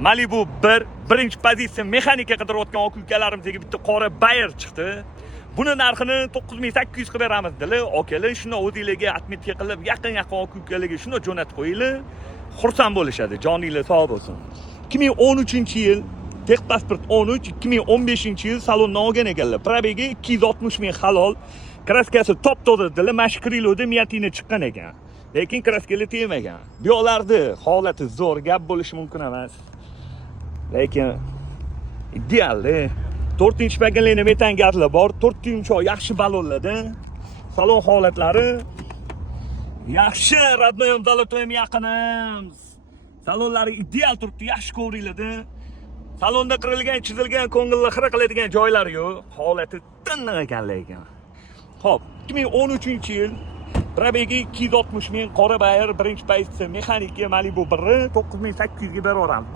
Malibu 1 birinchi pozitsiya mexanika qidirayotgan aka ukalarimizga bitta qora Bayer chiqdi. Buni narxini 9800 qilib beramiz dedilar. Akalar shuni o'zingizlarga atmetga qilib, yaqin aka ukalarga shuni jo'natib qo'yinglar. Xursand bo'lishadi. Joninglar sog' bo'lsin. 2013-yil Texpasport 13, 2015-yil salondan olgan ekanlar. Probegi 260 ming halol. Kraskasi top toza dedilar. Mash kriloda miyatina chiqqan ekan. Lekin kraskalar tegmagan. Bu yoqlarda holati zo'r, gap bo'lishi mumkin emas. Lekin idealda 4-chi pagalini metan gazlar bor, 4 yumshoq yaxshi balonlarda. Salon holatlari yaxshi, radnoyam dalotoyam yaqinimiz. Salonlari ideal turibdi, yaxshi ko'ringlarda. Salonda qirilgan, chizilgan, ko'ngilni xira qiladigan joylari yo'q. Holati tindiq ekan lekin. Xo'p, 2013-yil probegi 260 ming qora Bayer birinchi pozitsiya mexanika Malibu 1 9800 ga beraveramiz.